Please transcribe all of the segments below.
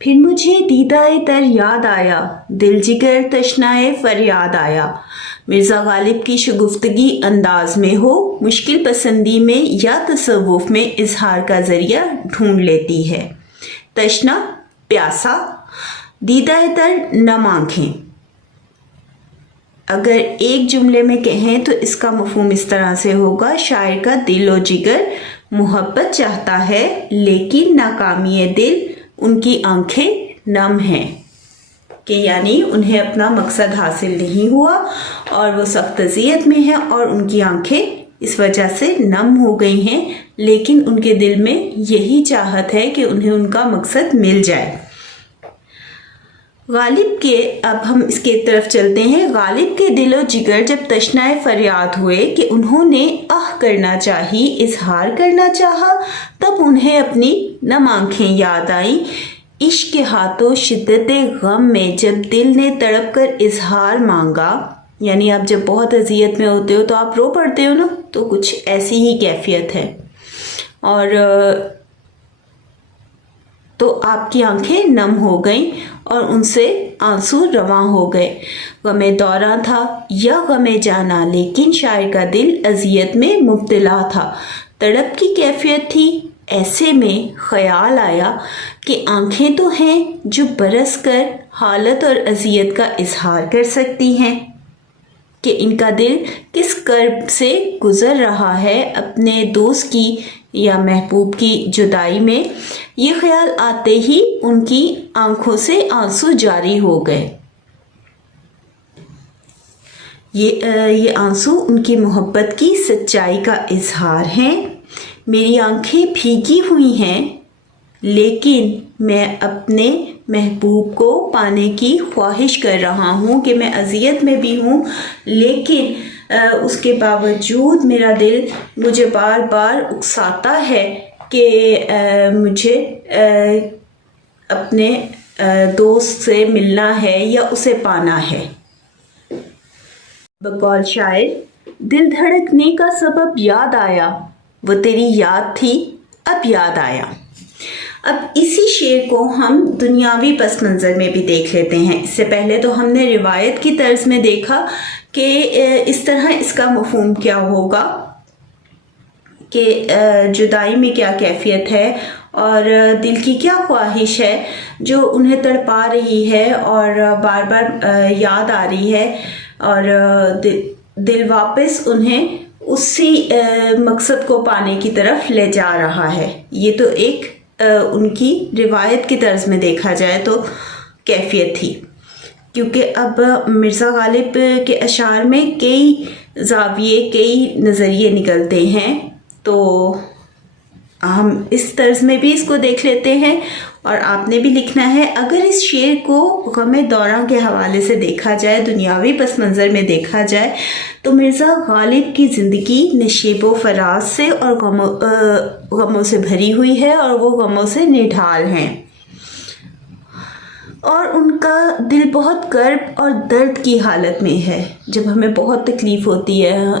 फिर मुझे दीदाए तर याद आया, दिल जिगर तशनाए फरियाद आया। मिर्ज़ा गालिब की शगुफ्तगी अंदाज में हो, मुश्किल पसंदी में या तसव्वुफ में इजहार का ज़रिया ढूंढ लेती है। तशना प्यासा, दीदाए तर नम आँखें। अगर एक जुमले में कहें तो इसका मफहूम इस तरह से होगा, शायर का दिल और जिगर मोहब्बत चाहता है लेकिन नाकामी दिल उनकी आंखें नम हैं, कि यानी उन्हें अपना मकसद हासिल नहीं हुआ और वो सख्त अज़ियत में है और उनकी आंखें इस वजह से नम हो गई हैं, लेकिन उनके दिल में यही चाहत है कि उन्हें उनका मकसद मिल जाए। गालिब के, अब हम इसके तरफ चलते हैं। गालिब के दिलो जिगर जब तशनाए फरियाद हुए कि उन्होंने आह करना चाही, इजहार करना चाहा, तब उन्हें अपनी नम आँखें याद आई। इश्क के हाथों शिद्दते गम में जब दिल ने तड़प कर इजहार मांगा, यानी आप जब बहुत अजियत में होते हो तो आप रो पड़ते हो ना, तो कुछ ऐसी ही कैफियत है। और तो आपकी आंखें नम हो गईं और उनसे आंसू रवां हो गए। गमे दौरा था या गमे जाना, लेकिन शायर का दिल अजियत में मुब्तला था, तड़प की कैफियत थी। ऐसे में ख्याल आया कि आंखें तो हैं जो बरस कर हालत और अजियत का इजहार कर सकती हैं, कि इनका दिल किस कर्ब से गुज़र रहा है अपने दोस्त की या महबूब की जुदाई में। ये ख्याल आते ही उनकी आंखों से आंसू जारी हो गए। ये आंसू उनकी मोहब्बत की सच्चाई का इजहार हैं। मेरी आंखें भीगी हुई हैं, लेकिन मैं अपने महबूब को पाने की ख्वाहिश कर रहा हूँ, कि मैं अजियत में भी हूँ, लेकिन उसके बावजूद मेरा दिल मुझे बार बार उकसाता है कि मुझे अपने दोस्त से मिलना है या उसे पाना है। बकौल शायर, दिल धड़कने का सबब याद आया, वो तेरी याद थी अब याद आया। अब इसी शेर को हम दुनियावी पस मंज़र में भी देख लेते हैं। इससे पहले तो हमने रिवायत की तर्ज में देखा कि इस तरह इसका मफहूम क्या होगा, कि जुदाई में क्या कैफियत है और दिल की क्या ख्वाहिश है जो उन्हें तड़पा रही है और बार बार याद आ रही है, और दिल वापस उन्हें उसी मकसद को पाने की तरफ ले जा रहा है। ये तो एक उनकी रिवायत की तर्ज में देखा जाए तो कैफियत थी, क्योंकि अब मिर्ज़ा गालिब के अशार में कई ज़ाविये, कई नज़रिए निकलते हैं, तो हम इस तर्ज में भी इसको देख लेते हैं और आपने भी लिखना है। अगर इस शेर को गमे दौरा के हवाले से देखा जाए, दुनियावी पस मंज़र में देखा जाए, तो मिर्ज़ा गालिब की ज़िंदगी नशेब व फराज से और गमों से भरी हुई है और वो गमों से निढाल हैं, और उनका दिल बहुत कर्ब और दर्द की हालत में है। जब हमें बहुत तकलीफ़ होती है,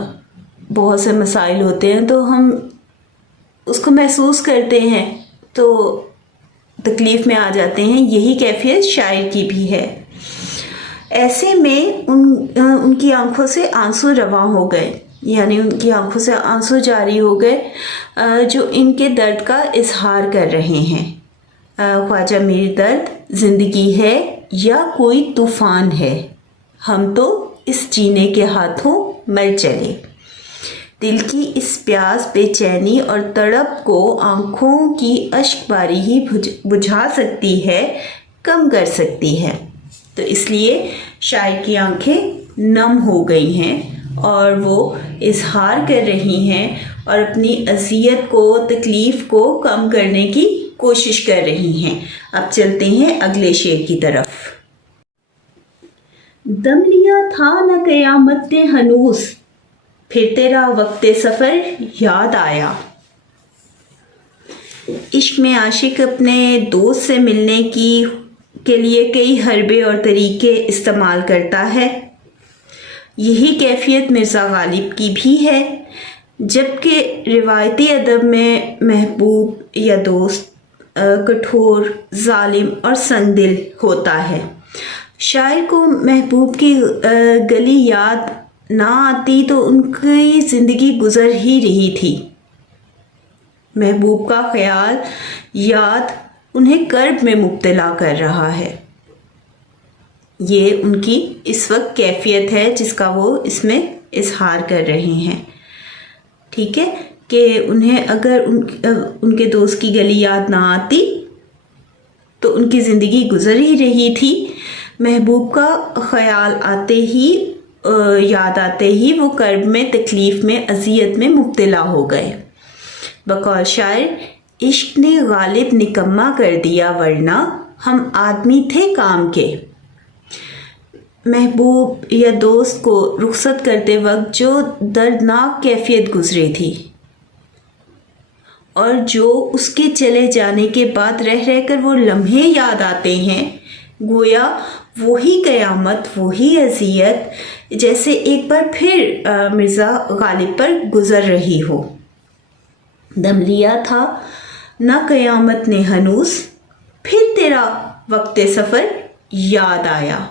बहुत से मसाइल होते हैं, तो हम उसको महसूस करते हैं तो तकलीफ़ में आ जाते हैं। यही कैफियत शायर की भी है। ऐसे में उनकी आंखों से आंसू रवां हो गए, यानी उनकी आंखों से आंसू जारी हो गए, जो इनके दर्द का इजहार कर रहे हैं। ख्वाजा मेरी दर्द ज़िंदगी है या कोई तूफ़ान है, हम तो इस जीने के हाथों मर चले। दिल की इस प्यास, बेचैनी और तड़प को आँखों की अश्कबारी ही बुझा सकती है, कम कर सकती है। तो इसलिए शायर की आंखें नम हो गई हैं और वो इजहार कर रही हैं और अपनी अज़ियत को, तकलीफ़ को कम करने की कोशिश कर रही हैं। अब चलते हैं अगले शेर की तरफ। दम लिया था न क़यामत ने हनूस, फिर तेरा वक्ते सफ़र याद आया। इश्क में आशिक अपने दोस्त से मिलने के लिए कई हरबे और तरीके इस्तेमाल करता है। यही कैफियत मिर्ज़ा गालिब की भी है, जबकि रिवायती अदब में महबूब या दोस्त कठोर, जालिम और संगदिल होता है। शायर को महबूब की गली याद ना आती तो उनकी ज़िंदगी गुजर ही रही थी। महबूब का ख्याल, याद उन्हें कर्ब में मुब्तला कर रहा है। ये उनकी इस वक्त कैफियत है जिसका वो इसमें इजहार कर रहे हैं। ठीक है, कि उन्हें अगर उनके दोस्त की गली याद ना आती तो उनकी ज़िंदगी गुजर ही रही थी। महबूब का ख्याल आते ही, याद आते ही वो कर्ब में, तकलीफ़ में, अज़ियत में मुब्तला हो गए। बकौल शायर, इश्क ने गालिब निकम्मा कर दिया वरना हम आदमी थे काम के। महबूब या दोस्त को रुखसत करते वक्त जो दर्दनाक कैफियत गुजरी थी और जो उसके चले जाने के बाद रह रहकर वो लम्हे याद आते हैं, गोया वही क़यामत, वही अज़ियत जैसे एक बार फिर मिर्ज़ा गालिब पर गुज़र रही हो। दम लिया था ना क़यामत ने हनूस, फिर तेरा वक्त सफ़र याद आया।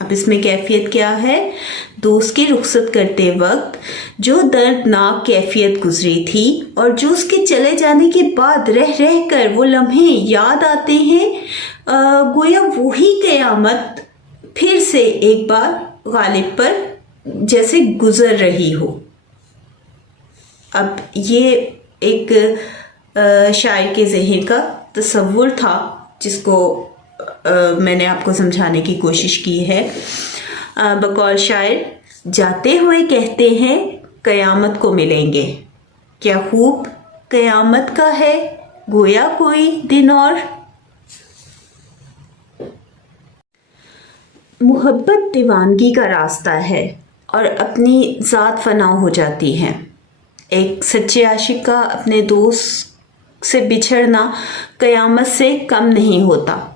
अब इसमें कैफियत क्या है? दोस्त की रुखसत करते वक्त जो दर्दनाक कैफियत गुजरी थी और जो उसके चले जाने के बाद रह रह कर वो लम्हे याद आते हैं, गोया वही क़यामत फिर से एक बार गालिब पर जैसे गुजर रही हो। अब ये एक शायर के ज़हन का तसव्वुर था जिसको मैंने आपको समझाने की कोशिश की है। बकौल शायर, जाते हुए कहते हैं क़यामत को मिलेंगे, क्या खूब क़यामत का है गोया कोई दिन और। मोहब्बत दीवानगी का रास्ता है और अपनी ज़ात फना हो जाती है। एक सच्चे आशिक का अपने दोस्त से बिछड़ना क़यामत से कम नहीं होता।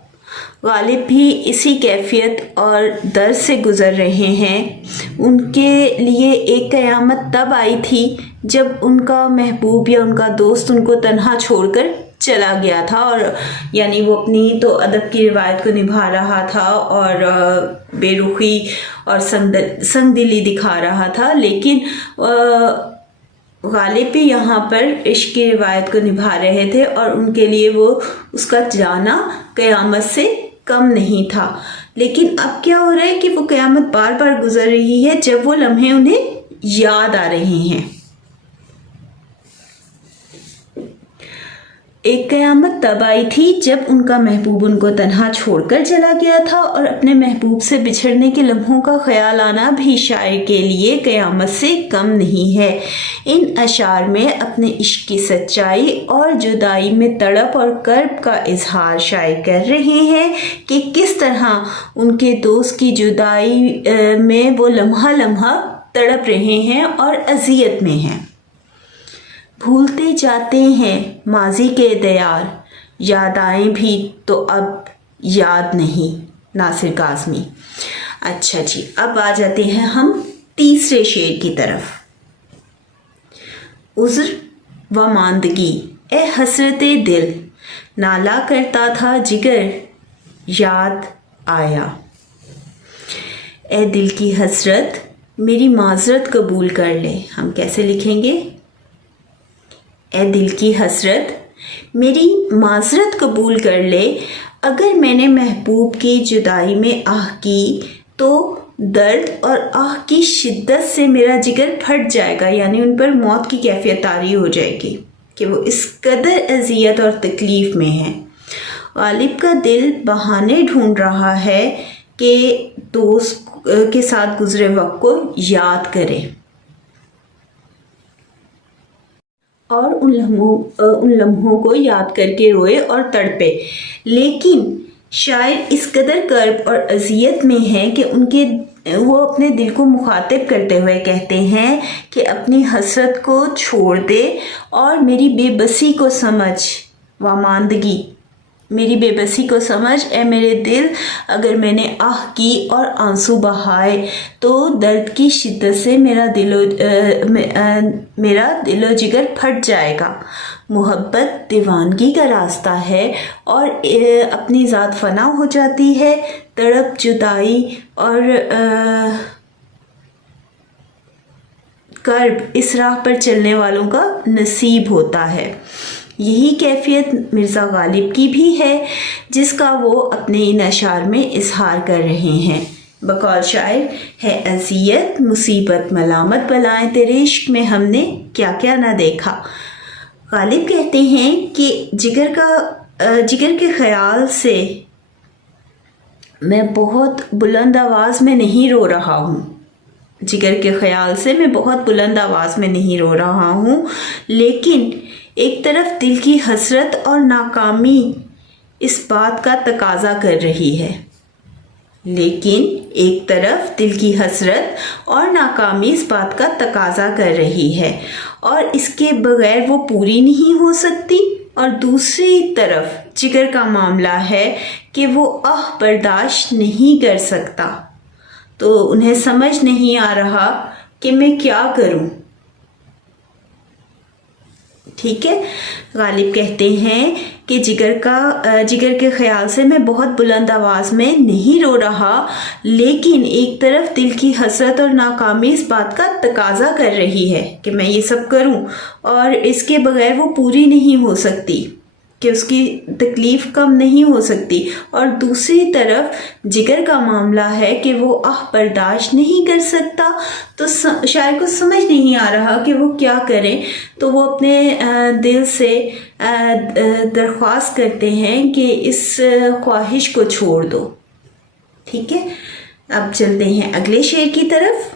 गालिब भी इसी कैफियत और दर्द से गुज़र रहे हैं। उनके लिए एक क़यामत तब आई थी जब उनका महबूब या उनका दोस्त उनको तन्हा छोड़कर चला गया था, और यानी वो अपनी तो अदब की रिवायत को निभा रहा था और बेरुखी और संगदिली दिखा रहा था, लेकिन गालिब भी यहाँ पर इश्क की रिवायत को निभा रहे थे और उनके लिए वो उसका जाना क़यामत से कम नहीं था। लेकिन अब क्या हो रहा है कि वो क़यामत बार बार गुजर रही है जब वो लम्हे उन्हें याद आ रहे हैं। एक क़यामत तब आई थी जब उनका महबूब उनको तन्हा छोड़कर चला गया था और अपने महबूब से बिछड़ने के लम्हों का ख्याल आना भी शायर के लिए क़यामत से कम नहीं है। इन अशार में अपने इश्क की सच्चाई और जुदाई में तड़प और कर्ब का इजहार शायर कर रहे हैं कि किस तरह उनके दोस्त की जुदाई में वो लम्हा लम्हा तड़प रहे हैं और अज़ियत में हैं। भूलते जाते हैं माजी के दयार, याद आए भी तो अब याद नहीं। नासिर काज़मी। अच्छा जी, अब आ जाते हैं हम तीसरे शेर की तरफ। उज़्र व मांदगी ए हसरते दिल, नाला करता था जिगर याद आया। ए दिल की हसरत मेरी माजरत कबूल कर ले। हम कैसे लिखेंगे? ए दिल की हसरत मेरी माजरत कबूल कर ले, अगर मैंने महबूब की जुदाई में आह की तो दर्द और आह की शिद्दत से मेरा जिगर फट जाएगा, यानी उन पर मौत की कैफियत तारी हो जाएगी कि वो इस कदर अजियत और तकलीफ़ में है। गालिब का दिल बहाने ढूंढ रहा है कि दोस्त के साथ गुजरे वक्त को याद करे और उन लम्हों को याद करके रोए और तड़पे, लेकिन शायद इस कदर कर्ब और अजियत में है कि वो अपने दिल को मुखातिब करते हुए कहते हैं कि अपनी हसरत को छोड़ दे और मेरी बेबसी को समझ। वामांदगी, मेरी बेबसी को समझ ए मेरे दिल, अगर मैंने आह की और आंसू बहाए तो दर्द की शिद्दत से मेरा दिलो जिगर फट जाएगा। محبت دیوانگی کا راستہ ہے اور اپنی ذات فنا ہو جاتی ہے، تڑپ جدائی اور کرب اس راہ پر چلنے والوں کا نصیب ہوتا ہے۔ یہی کیفیت مرزا غالب کی بھی ہے جس کا وہ اپنے ان اشعار میں اظہار کر رہے ہیں۔ بقول شاعر، ہے اذیت مصیبت ملامت بلائیں تیرے عشق میں ہم نے کیا کیا نہ دیکھا۔ غالب کہتے ہیں کہ جگر کے خیال سے میں بہت بلند آواز میں نہیں رو رہا ہوں، جگر کے خیال سے میں بہت بلند آواز میں نہیں رو رہا ہوں، لیکن ایک طرف دل کی حسرت اور ناکامی اس بات کا تقاضا کر رہی ہے، لیکن ایک طرف دل کی حسرت اور ناکامی اس بات کا تقاضا کر رہی ہے اور اس کے بغیر وہ پوری نہیں ہو سکتی، اور دوسری طرف جگر کا معاملہ ہے کہ وہ برداشت نہیں کر سکتا، تو انہیں سمجھ نہیں آ رہا کہ میں کیا کروں۔ ٹھیک ہے، غالب کہتے ہیں کہ جگر کے خیال سے میں بہت بلند آواز میں نہیں رو رہا، لیکن ایک طرف دل کی حسرت اور ناکامی اس بات کا تقاضا کر رہی ہے کہ میں یہ سب کروں اور اس کے بغیر وہ پوری نہیں ہو سکتی، کہ اس کی تکلیف کم نہیں ہو سکتی، اور دوسری طرف جگر کا معاملہ ہے کہ وہ برداشت نہیں کر سکتا، تو شاعر کو سمجھ نہیں آ رہا کہ وہ کیا کرے، تو وہ اپنے دل سے درخواست کرتے ہیں کہ اس خواہش کو چھوڑ دو۔ ٹھیک ہے، اب چلتے ہیں اگلے شعر کی طرف۔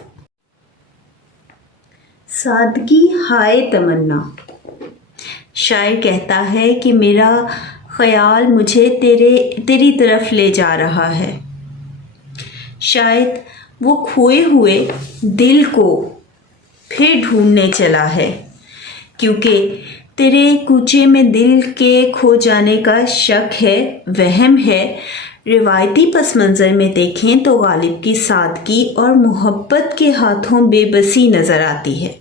سادگی ہائے تمنا۔ شاعر کہتا ہے کہ میرا خیال مجھے تیری طرف لے جا رہا ہے، شاید وہ کھوئے ہوئے دل کو پھر ڈھونڈنے چلا ہے، کیونکہ تیرے کوچے میں دل کے کھو جانے کا شک ہے، وہم ہے۔ روایتی پس منظر میں دیکھیں تو غالب کی سادگی اور محبت کے ہاتھوں بے بسی نظر آتی ہے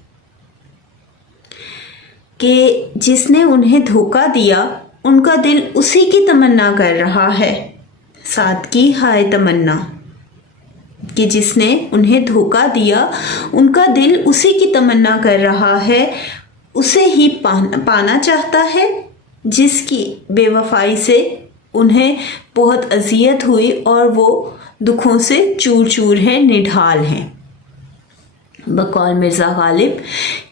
کہ جس نے انہیں دھوکہ دیا ان کا دل اسی کی تمنا کر رہا ہے۔ سادگی ہائے تمنا، کہ جس نے انہیں دھوکہ دیا ان کا دل اسی کی تمنا کر رہا ہے، اسے ہی پانا چاہتا ہے جس کی بے وفائی سے انہیں بہت اذیت ہوئی اور وہ دکھوں سے چور چور ہیں، نڈھال ہیں۔ بقول مرزا غالب،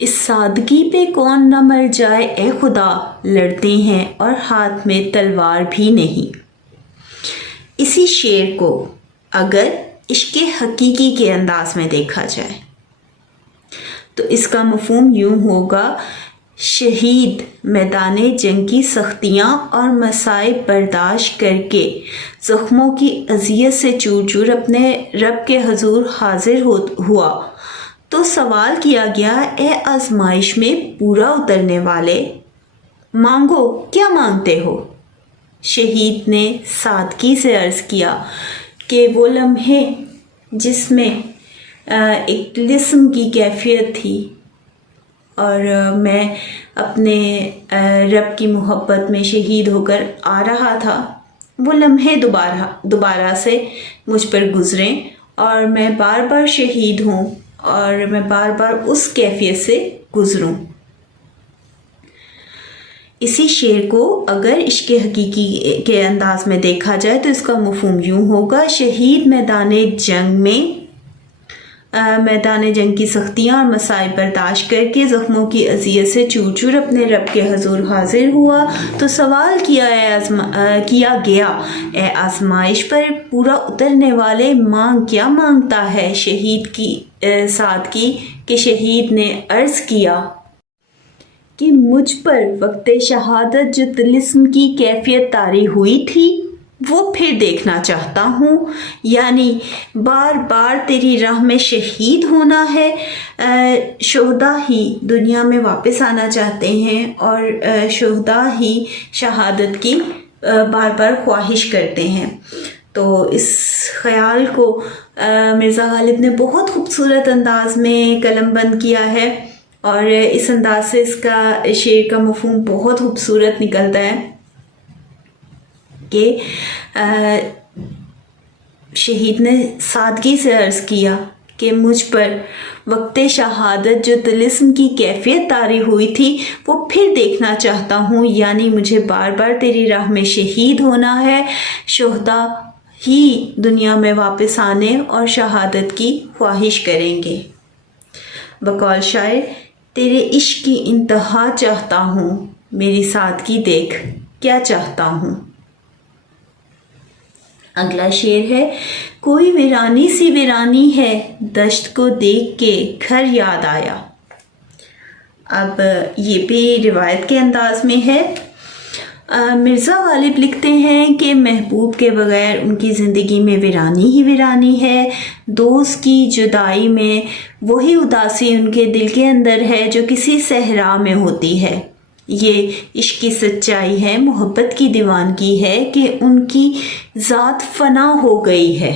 اس سادگی پہ کون نہ مر جائے اے خدا، لڑتے ہیں اور ہاتھ میں تلوار بھی نہیں۔ اسی شعر کو اگر عشق حقیقی کے انداز میں دیکھا جائے تو اس کا مفہوم یوں ہوگا: شہید میدان جنگ کی سختیاں اور مصائب برداشت کر کے زخموں کی اذیت سے چور چور اپنے رب کے حضور حاضر ہوا تو سوال کیا گیا، اے آزمائش میں پورا اترنے والے، مانگو کیا مانگتے ہو؟ شہید نے سادگی سے عرض کیا کہ وہ لمحے جس میں ایک طلسم کی کیفیت تھی اور میں اپنے رب کی محبت میں شہید ہو کر آ رہا تھا، وہ لمحے دوبارہ سے مجھ پر گزریں اور میں بار بار شہید ہوں اور میں بار بار اس کیفیت سے گزروں۔ اسی شعر کو اگر عشق حقیقی کے انداز میں دیکھا جائے تو اس کا مفہوم یوں ہوگا: شہید میدان جنگ کی سختیاں اور مصائب برداشت کر کے زخموں کی اذیت سے چور چور اپنے رب کے حضور حاضر ہوا تو سوال کیا گیا، اے آزمائش پر پورا اترنے والے، مانگ کیا مانگتا ہے؟ شہید کی سادگی کہ شہید نے عرض کیا کہ مجھ پر وقت شہادت جو طلسم کی کیفیت طاری ہوئی تھی وہ پھر دیکھنا چاہتا ہوں، یعنی بار بار تیری راہ میں شہید ہونا ہے۔ شہداء ہی دنیا میں واپس آنا چاہتے ہیں اور شہداء ہی شہادت کی بار بار خواہش کرتے ہیں۔ تو اس خیال کو مرزا غالب نے بہت خوبصورت انداز میں قلم بند کیا ہے اور اس انداز سے اس کا شعر کا مفہوم بہت خوبصورت نکلتا ہے کہ شہید نے سادگی سے عرض کیا کہ مجھ پر وقت شہادت جو طلسم کی کیفیت طاری ہوئی تھی وہ پھر دیکھنا چاہتا ہوں، یعنی مجھے بار بار تیری راہ میں شہید ہونا ہے۔ شہداء ہی دنیا میں واپس آنے اور شہادت کی خواہش کریں گے۔ بقول شاعر، تیرے عشق کی انتہا چاہتا ہوں، میری سادگی دیکھ کیا چاہتا ہوں۔ اگلا شعر ہے، کوئی ویرانی سی ویرانی ہے، دشت کو دیکھ کے گھر یاد آیا۔ اب یہ بھی روایت کے انداز میں ہے۔ مرزا غالب لکھتے ہیں کہ محبوب کے بغیر ان کی زندگی میں ویرانی ہی ویرانی ہے۔ دوست کی جدائی میں وہی اداسی ان کے دل کے اندر ہے جو کسی صحرا میں ہوتی ہے۔ یہ عشق کی سچائی ہے، محبت کی دیوانگی ہے کہ ان کی ذات فنا ہو گئی ہے۔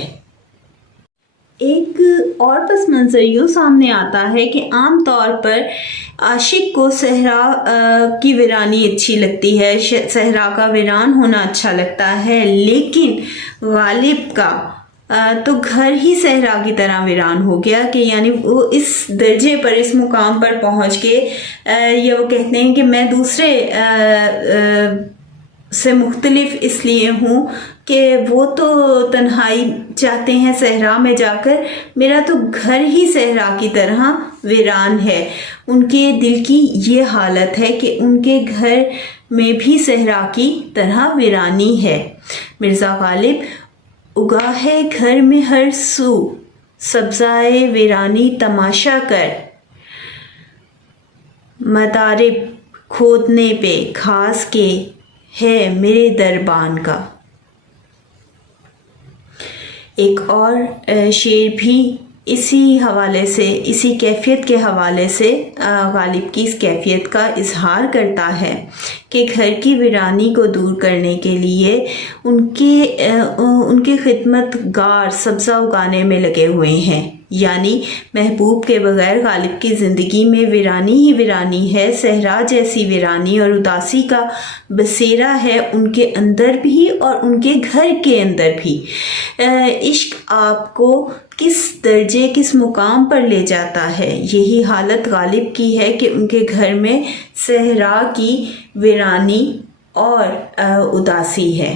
ایک اور پس منظر یوں سامنے آتا ہے کہ عام طور پر عاشق کو صحرا کی ویرانی اچھی لگتی ہے، صحرا کا ویران ہونا اچھا لگتا ہے، لیکن غالب کا تو گھر ہی صحرا کی طرح ویران ہو گیا کہ یعنی وہ اس درجے پر، اس مقام پر پہنچ کے یہ وہ کہتے ہیں کہ میں دوسرے سے مختلف اس لیے ہوں کہ وہ تو تنہائی چاہتے ہیں صحرا میں جا کر، میرا تو گھر ہی صحرا کی طرح ویران ہے۔ ان کے دل کی یہ حالت ہے کہ ان کے گھر میں بھی صحرا کی طرح ویرانی ہے۔ مرزا غالب، اگا ہے گھر میں ہر سو، سبزائے ویرانی تماشا کر، مدارب کھودنے پہ گھاس کے ہے میرے دربان کا۔ ایک اور شعر بھی اسی حوالے سے، اسی کیفیت کے حوالے سے غالب کی اس کیفیت کا اظہار کرتا ہے کہ گھر کی ویرانی کو دور کرنے کے لیے ان کے خدمت گار سبزہ اگانے میں لگے ہوئے ہیں، یعنی محبوب کے بغیر غالب کی زندگی میں ویرانی ہی ویرانی ہے، صحرا جیسی ویرانی اور اداسی کا بسیرا ہے ان کے اندر بھی اور ان کے گھر کے اندر بھی۔ عشق آپ کو کس درجے، کس مقام پر لے جاتا ہے، یہی حالت غالب کی ہے کہ ان کے گھر میں صحرا کی ویرانی اور اداسی ہے۔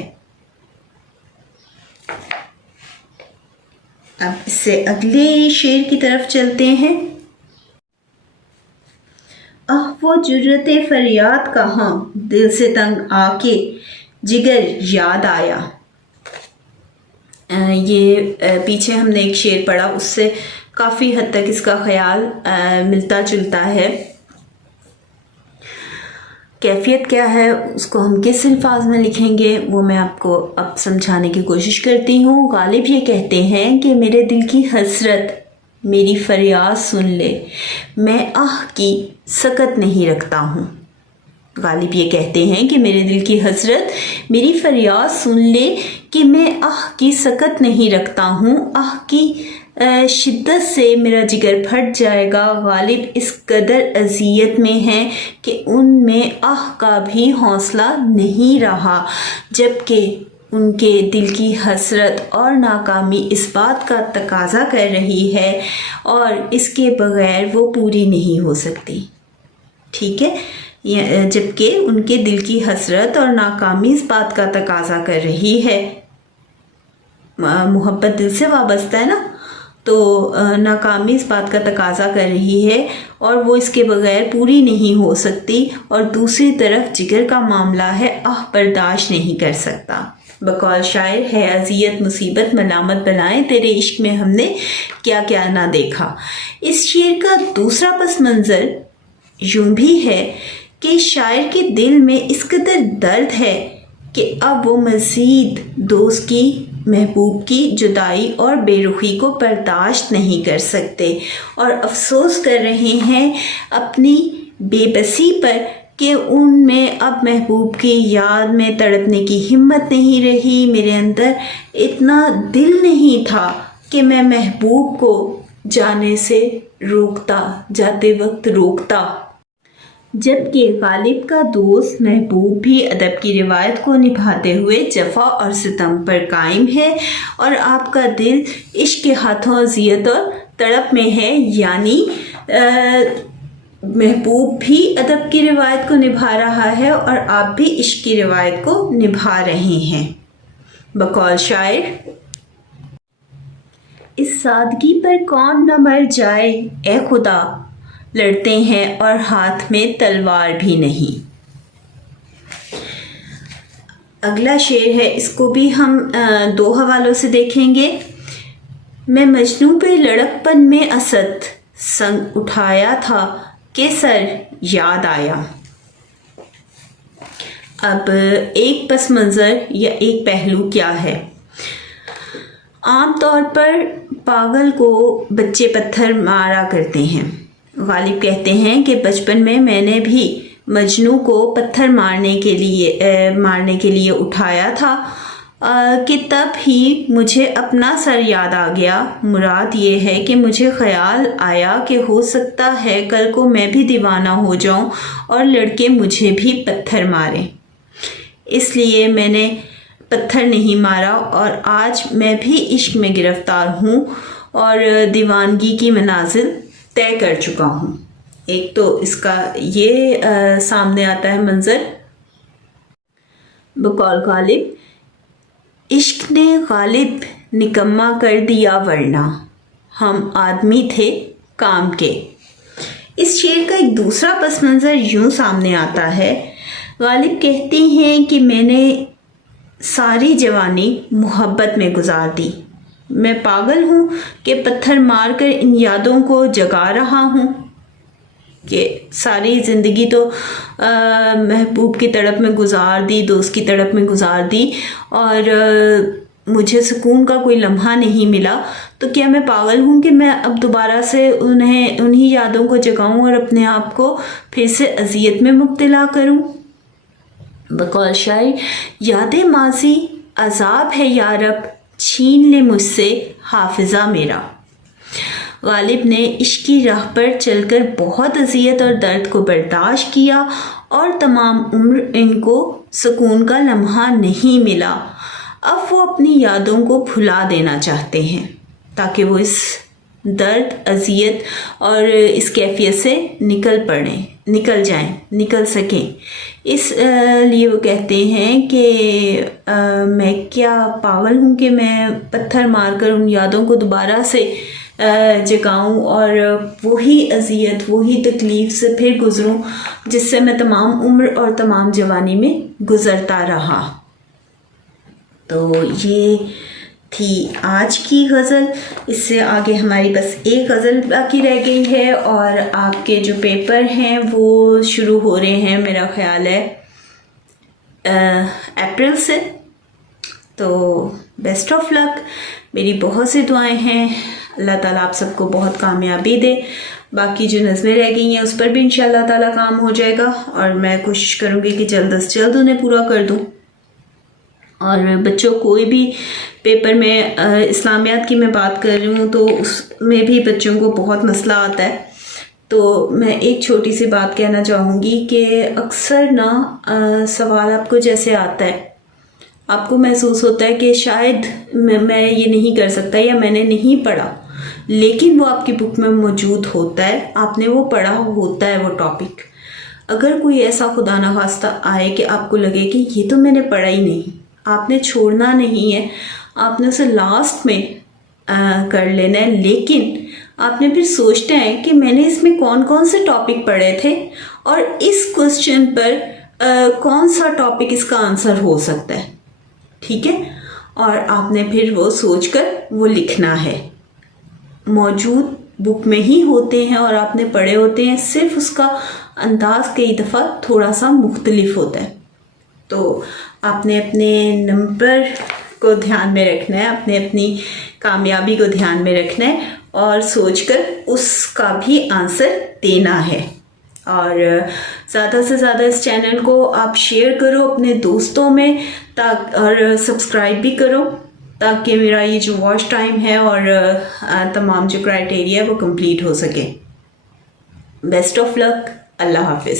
اب اس سے اگلے شعر کی طرف چلتے ہیں۔ وہ جرت فریاد کہاں، دل سے تنگ آ کے جگر یاد آیا۔ یہ پیچھے ہم نے ایک شعر پڑھا، اس سے کافی حد تک اس کا خیال ملتا جلتا ہے۔ کیفیت کیا ہے اس کو ہم کس الفاظ میں لکھیں گے وہ میں آپ کو اب سمجھانے کی کوشش کرتی ہوں۔ غالب یہ کہتے ہیں کہ میرے دل کی حسرت میری فریاد سن لے، میں آہ کی سکت نہیں رکھتا ہوں۔ غالب یہ کہتے ہیں کہ میرے دل کی حسرت میری فریاد سن لے کہ میں آہ کی سکت نہیں رکھتا ہوں، آہ کی شدت سے میرا جگر پھٹ جائے گا۔ غالب اس قدر اذیت میں ہیں کہ ان میں آہ کا بھی حوصلہ نہیں رہا، جبکہ ان کے دل کی حسرت اور ناکامی اس بات کا تقاضا کر رہی ہے اور اس کے بغیر وہ پوری نہیں ہو سکتی۔ ٹھیک ہے، جبکہ ان کے دل کی حسرت اور ناکامی اس بات کا تقاضا کر رہی ہے۔ محبت دل سے وابستہ ہے نا، تو ناکامی اس بات کا تقاضا کر رہی ہے اور وہ اس کے بغیر پوری نہیں ہو سکتی، اور دوسری طرف جگر کا معاملہ ہے، آہ برداشت نہیں کر سکتا۔ بقول شاعر، ہے اذیت مصیبت ملامت بلائیں، تیرے عشق میں ہم نے کیا کیا نہ دیکھا۔ اس شعر کا دوسرا پس منظر یوں بھی ہے کہ شاعر کے دل میں اس قدر درد ہے کہ اب وہ مزید دوست کی، محبوب کی جدائی اور بے رخی کو برداشت نہیں کر سکتے اور افسوس کر رہے ہیں اپنی بے بسی پر کہ ان میں اب محبوب کی یاد میں تڑپنے کی ہمت نہیں رہی، میرے اندر اتنا دل نہیں تھا کہ میں محبوب کو जाने से रोकता, जाते वक्त रोकता। जबकि गालिब का दोस्त महबूब भी अदब की रिवायत को निभाते हुए जफ़ा और सितम पर कायम है और आपका दिल इश्क के हाथों अज़ियत और तड़प में है, यानी महबूब भी अदब की रिवायत को निभा रहा है और आप भी इश्क की रिवायत को निभा रहे हैं। बकौल शायर, इस सादगी पर कौन न मर जाए ए खुदा, लड़ते हैं और हाथ में तलवार भी नहीं। अगला शेर है, इसको भी हम दो हवालों से देखेंगे। मैं मजनू पे लड़कपन में असद संग उठाया था के सर याद आया। अब एक पस मंज़र या एक पहलू क्या है? आम तौर पर पागल को बच्चे पत्थर मारा करते हैं। गालिब कहते हैं कि बचपन में मैंने भी मजनू को पत्थर मारने के लिए उठाया था कि तब ही मुझे अपना सर याद आ गया। मुराद ये है कि मुझे ख्याल आया कि हो सकता है कल को मैं भी दीवाना हो जाऊं और लड़के मुझे भी पत्थर मारें, इसलिए मैंने पत्थर नहीं मारा और आज मैं भी इश्क में गिरफ्तार हूँ और दीवानगी की मनाजिल तय कर चुका हूँ। एक तो इसका ये सामने आता है मंज़र। बकौल गालिब, इश्क ने गालिब निकम्मा कर दिया वरना हम आदमी थे काम के। इस शेर का एक दूसरा पस मंज़र यूँ सामने आता है। गालिब कहते हैं कि मैंने सारी जवानी मोहब्बत में गुजार दी। मैं पागल हूँ कि पत्थर मारकर इन यादों को जगा रहा हूँ कि सारी ज़िंदगी तो महबूब की तड़प में गुजार दी, दोस्त की तड़प में गुजार दी और मुझे सुकून का कोई लम्हा नहीं मिला, तो क्या मैं पागल हूँ कि मैं अब दोबारा से उन्हीं यादों को जगाऊँ और अपने आप को फिर से अज़ियत में मुब्तला करूँ। बकौल शायर, यादें माजी अजाब है यारब, छीन ले मुझसे हाफिज़ा मेरा। गालिब ने इश्क की राह पर चलकर बहुत अज़ियत और दर्द को बर्दाश्त किया और तमाम उम्र इनको सुकून का लम्हा नहीं मिला। अब वो अपनी यादों को भुला देना चाहते हैं ताकि वो इस दर्द, अज़ियत और इस कैफियत से निकल सकें। इस लिए वो कहते हैं कि मैं क्या पागल हूँ कि मैं पत्थर मारकर उन यादों को दोबारा से जगाऊँ और वही अज़ियत, वही तकलीफ़ से फिर गुज़रूँ जिससे मैं तमाम उम्र और तमाम जवानी में गुज़रता रहा। तो ये थी आज की गज़ल। इससे आगे हमारी बस एक गज़ल बाकी रह गई है और आपके जो पेपर हैं वो शुरू हो रहे हैं, मेरा ख़्याल है अप्रैल से। तो बेस्ट ऑफ लक, मेरी बहुत सी दुआएं हैं, अल्लाह ताला आप सबको बहुत कामयाबी दे। बाकी जो नज़में रह गई हैं उस पर भी इंशाअल्लाह ताला काम हो जाएगा और मैं कोशिश करूँगी कि जल्द से जल्द उन्हें पूरा कर दूँ। और बच्चों, कोई भी पेपर में इस्लामियात की मैं बात कर रही हूँ तो उसमें भी बच्चों को बहुत मसला आता है। तो मैं एक छोटी सी बात कहना चाहूँगी कि अक्सर ना सवाल आपको जैसे आता है, आपको महसूस होता है कि शायद मैं ये नहीं कर सकता या मैंने नहीं पढ़ा, लेकिन वो आपकी बुक में मौजूद होता है, आपने वो पढ़ा होता है वो टॉपिक। अगर कोई ऐसा खुदा न खास्ता आए कि आपको लगे कि ये तो मैंने पढ़ा ही नहीं, आपने छोड़ना नहीं है, आपने उसे लास्ट में कर लेना है, लेकिन आपने फिर सोचना है कि मैंने इसमें कौन कौन से टॉपिक पढ़े थे और इस क्वेश्चन पर कौन सा टॉपिक इसका आंसर हो सकता है, ठीक है। और आपने फिर वो सोचकर वो लिखना है। मौजूद बुक में ही होते हैं और आपने पढ़े होते हैं, सिर्फ उसका अंदाज कई दफ़ा थोड़ा सा मुख्तलिफ होता है। तो आपने अपने नंबर को ध्यान में रखना है, अपनी कामयाबी को ध्यान में रखना है और सोचकर उसका भी आंसर देना है। और ज़्यादा से ज़्यादा इस चैनल को आप शेयर करो अपने दोस्तों में और सब्सक्राइब भी करो تاکہ میرا یہ جو واش ٹائم ہے اور تمام جو کرائٹیریا ہے وہ کمپلیٹ ہو سکے. بیسٹ آف لک. اللہ حافظ.